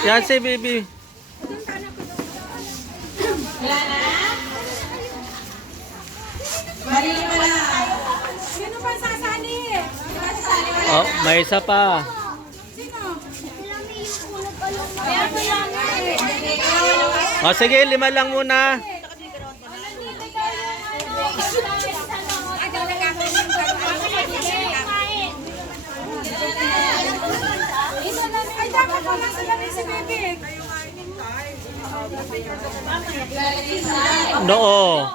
Yan si baby. Wala na? Mali pa na. Sino pa sasali? Oh, may isa pa. Oh, sige, 5 lang muna. Ay, dapat wala sila ni si Bebe. Noo.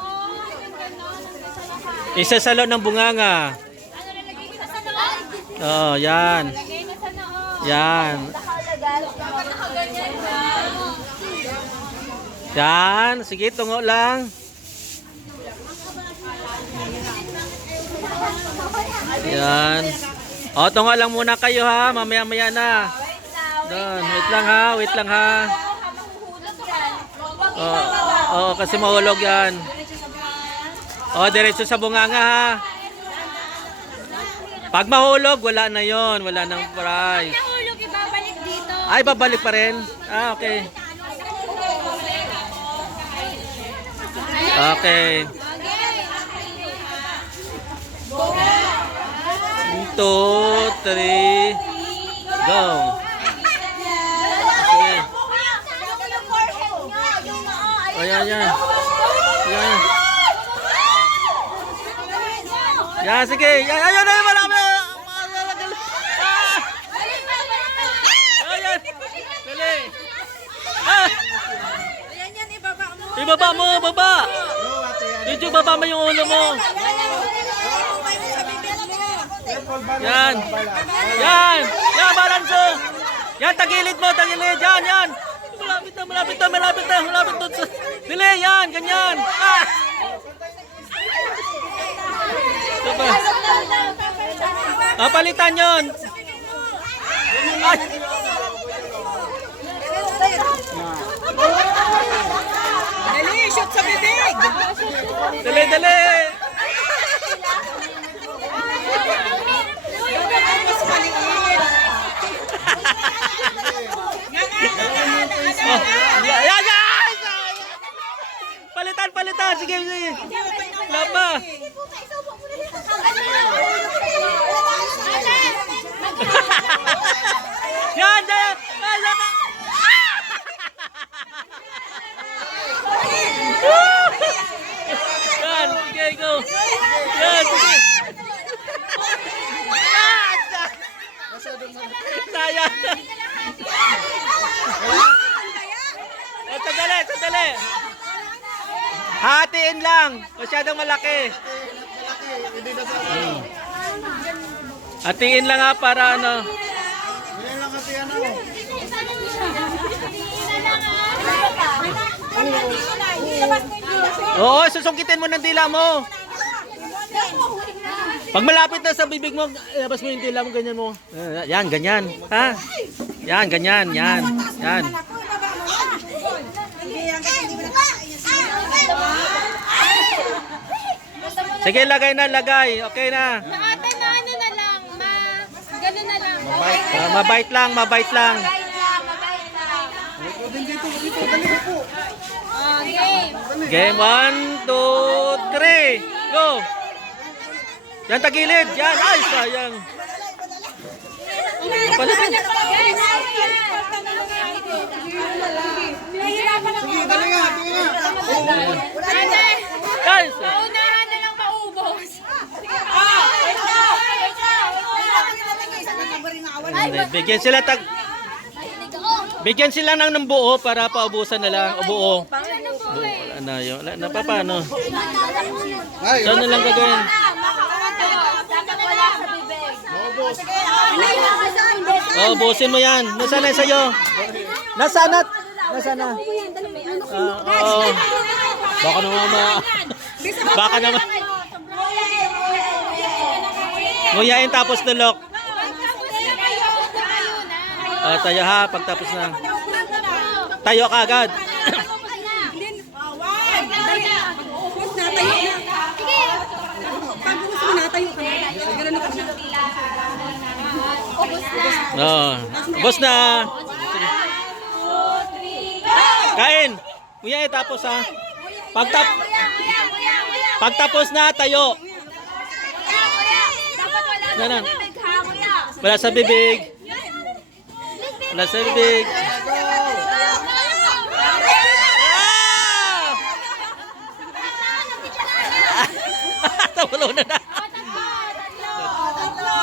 Isasalo ng bunganga. Oh, yan. Yan. Yan. Sige, tungo lang. Yan. O, tungo lang muna kayo ha. Mamaya-maya na. Doon. Wait lang ha. Wait lang ha. Oh, kasi mahulog yan. Oh, diretso sa bunganga ha. Pag mahulog, wala na yon, wala nang prize. Nahulog, ibabalik dito. Ay, babalik pa rin. Ah, okay. Okay. 1, 2, 3. Go. Sige. Oh, yan, yan. Yan. Yan, sige. Yan, ayun, ayun, marami. Ayan. Dali. Ah. Ibaba mo, baba. Medyo baba mo yung ulo mo. Yan. Yan. Yan, balanso. Yan, tagilid mo, tagilid. Yan, yan. Malapit na, malapit na, malapit na, malapit na. Dili, yan, ganyan. Ah. Diba? Palitan yun. Ay. Dali, shoot sa bibig! Dali, dali. Mas maliit. Yan, yan, yan. Palitan, palitan. Sige, sige. Lapa. Yan, yan. Yan. Yan, sige, go. Yan, sige. Sayang. Sandali, sandali. Hatiin lang. Masyadong malaki. Hatiin lang ha para ano. Oo, susungkitin mo ng dila mo. Pag malapit na sa bibig mo, labas mo yung dila mo, ganyan mo. Yan, ganyan. Ha? Yan, ganyan. Yan. Yan. Sige, lagay na, lagay. Okay na. Ate na ano na lang, gano'n na lang. Mabait lang, mabait lang. Game 1, 2, 3. Go. Yan, tagilid. Yan. Ay, sayang. Palitan. Guys. Paunahan na lang maubos. Bigyan sila Bigyan sila ng buo para paubusan na lang. O buo. Wala na yun. Wala na pa paano. Saan na lang gagawin? Oh, busin mo yan. Nasaan na sa'yo? Nasaan na? Nasaan na? Oo. Baka naman Baka naman. Nguyain tapos tulok. Tayo ha, pagtapos na. Tayo ka agad. Ubus na, tayo na. Pag ubus mo na, tayo ka na. Ganun ka na. Oo. Boss na. Sige. Kain. Kuya, tapos ha. Pagtapos na, tayo. Yan. Wala sa bibig. Wala sa bibig. Tawalo na na. Tatlo.